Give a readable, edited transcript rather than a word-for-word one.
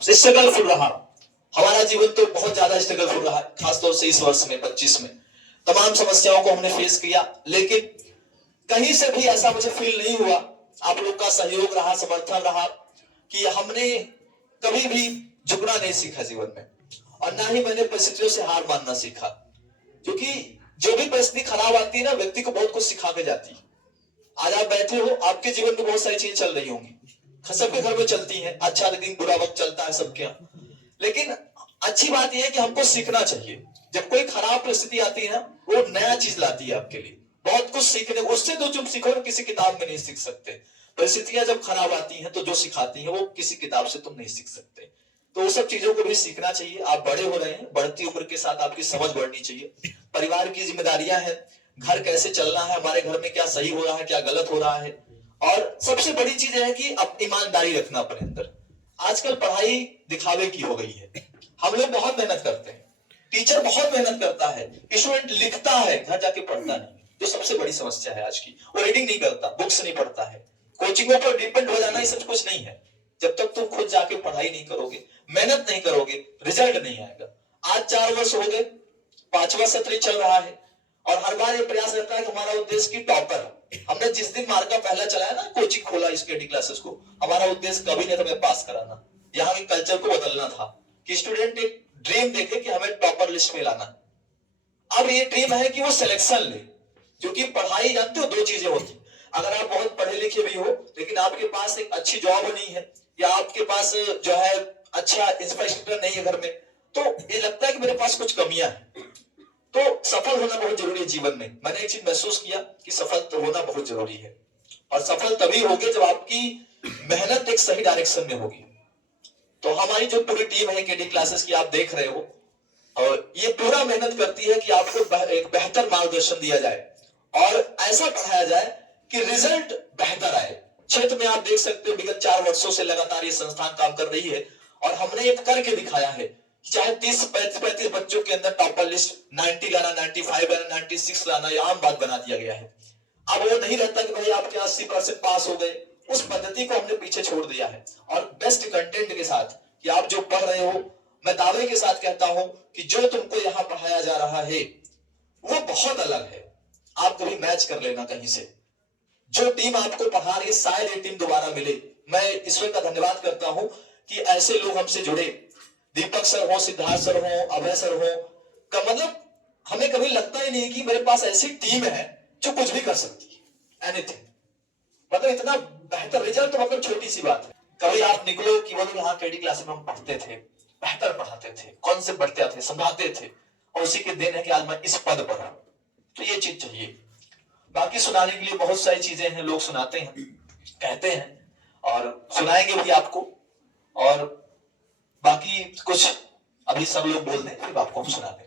Struggleful रहा। हमारा जीवन तो बहुत ज्यादा स्ट्रगलफुल रहा, खासतौर से इस वर्ष में 25 में तमाम समस्याओं को हमने फेस किया, लेकिन कहीं से भी ऐसा मुझे फील नहीं हुआ, आप लोग का सहयोग रहा, समर्थन रहा, कि हमने कभी भी झुकना नहीं सीखा जीवन में, और ना ही मैंने परिस्थितियों से हार मानना सीखा। क्योंकि जो भी परिस्थिति खराब आती है ना, व्यक्ति को बहुत कुछ सिखा के जाती है। आज आप बैठे हो, आपके जीवन में बहुत सारी चीजें चल रही होंगी, सबके घर में चलती हैं, अच्छा दिन बुरा वक्त चलता है सबके यहाँ, लेकिन अच्छी बात यह है कि हमको सीखना चाहिए। जब कोई खराब परिस्थिति आती है ना, वो नया चीज लाती है आपके लिए, बहुत कुछ सीखने, उससे तो तुम सीखो ना, किसी किताब में नहीं सीख सकते। परिस्थितियां जब खराब आती हैं तो जो सिखाती हैं वो किसी किताब से तुम नहीं सीख सकते। तो वो सब चीजों को भी सीखना चाहिए। आप बड़े हो रहे हैं, बढ़ती उम्र के साथ आपकी समझ बढ़नी चाहिए। परिवार की जिम्मेदारियां हैं, घर कैसे चलना है, हमारे घर में क्या सही हो रहा है, क्या गलत हो रहा है, और सबसे बड़ी चीज है कि अब ईमानदारी रखना अपने अंदर। आजकल पढ़ाई दिखावे की हो गई है, हम लोग बहुत मेहनत करते हैं, टीचर बहुत मेहनत करता है, स्टूडेंट लिखता है, घर जाके पढ़ता नहीं। जो सबसे बड़ी समस्या है आज की, वो रीडिंग नहीं करता, बुक्स नहीं पढ़ता है। कोचिंगों पर डिपेंड हो जाना ये सब कुछ नहीं है। जब तक तुम खुद जाके पढ़ाई नहीं करोगे, मेहनत नहीं करोगे, रिजल्ट नहीं आएगा। आज 4 वर्ष हो गए, 5वां सत्र चल रहा है, और हर बार ये प्रयास रहता है कि हमारा उद्देश्य की टॉपर। हमने जिस दिन मार्का पहला चलाया ना, कोचिंग खोला स्टडी क्लासेस को, हमारा उद्देश्य कभी नहीं था हमें पास कराना, यहाँ के कल्चर को बदलना था कि स्टूडेंट एक ड्रीम देखे कि हमें टॉपर लिस्ट में लाना। अब ये ड्रीम है कि वो सिलेक्शन ले, क्योंकि पढ़ाई जानते हो 2 चीजें होती, अगर आप बहुत पढ़े लिखे भी हो लेकिन आपके पास एक अच्छी जॉब नहीं है, या आपके पास जो है अच्छा इंफ्रास्ट्रक्चर नहीं है घर में, तो ये लगता है कि मेरे पास कुछ कमियां हैं। तो सफल होना बहुत जरूरी है जीवन में। मैंने एक चीज महसूस किया कि सफल तो होना बहुत जरूरी है, और सफल तभी होगे जब आपकी मेहनत एक सही डायरेक्शन में होगी। तो हमारी जो पूरी टीम है केडी क्लासेस की, आप देख रहे हो, और ये पूरा मेहनत करती है कि आपको एक बेहतर मार्गदर्शन दिया जाए और ऐसा पढ़ाया जाए कि रिजल्ट बेहतर आए। क्षेत्र में आप देख सकते हो विगत 4 वर्षों से लगातार ये संस्थान काम कर रही है, और हमने एक करके दिखाया है, चाहे 30-35 बच्चों के अंदर टॉपर लिस्ट 90 लाना, 95 लाना, 96 लाना, ये आम बात बना दिया गया है। अब वो नहीं रहता कि भाई आपके 80% पास हो गए, उस पद्धति को हमने पीछे छोड़ दिया है, और बेस्ट कंटेंट के साथ कि आप जो पढ़ रहे हो, मैं दावे के साथ कहता हूं कि जो तुमको यहाँ पढ़ाया जा रहा है वो बहुत अलग है। आप कभी मैच कर लेना कहीं से, जो टीम आपको पढ़ा रही है शायद ये टीम दोबारा मिले। मैं ईश्वर का धन्यवाद करता हूं कि ऐसे लोग हमसे जुड़े, दीपक सर हो, सिद्धार्थ सर हो, अभय सर हो, का मतलब हमें कभी लगता ही नहीं कि मेरे पास ऐसी टीम है जो कुछ भी कर सकती है, एनीथिंग। मतलब इतना बेहतर रिजल्ट तो मतलब छोटी सी बात है। कभी आप निकलो कि वो लोग यहाँ केडी क्लास में हम पढ़ते थे, बेहतर पढ़ाते थे, कॉन्सेप्ट बढ़ते थे, समझाते थे, और उसी के दिन है कि आज मैं इस पद पर हूं। तो ये चीज चाहिए। बाकी सुनाने के लिए बहुत सारी चीजें हैं, लोग सुनाते हैं, कहते हैं, और सुनाएंगे भी आपको, और बाकी कुछ अभी सब लोग बोल दें फिर आपको हम सुना दें।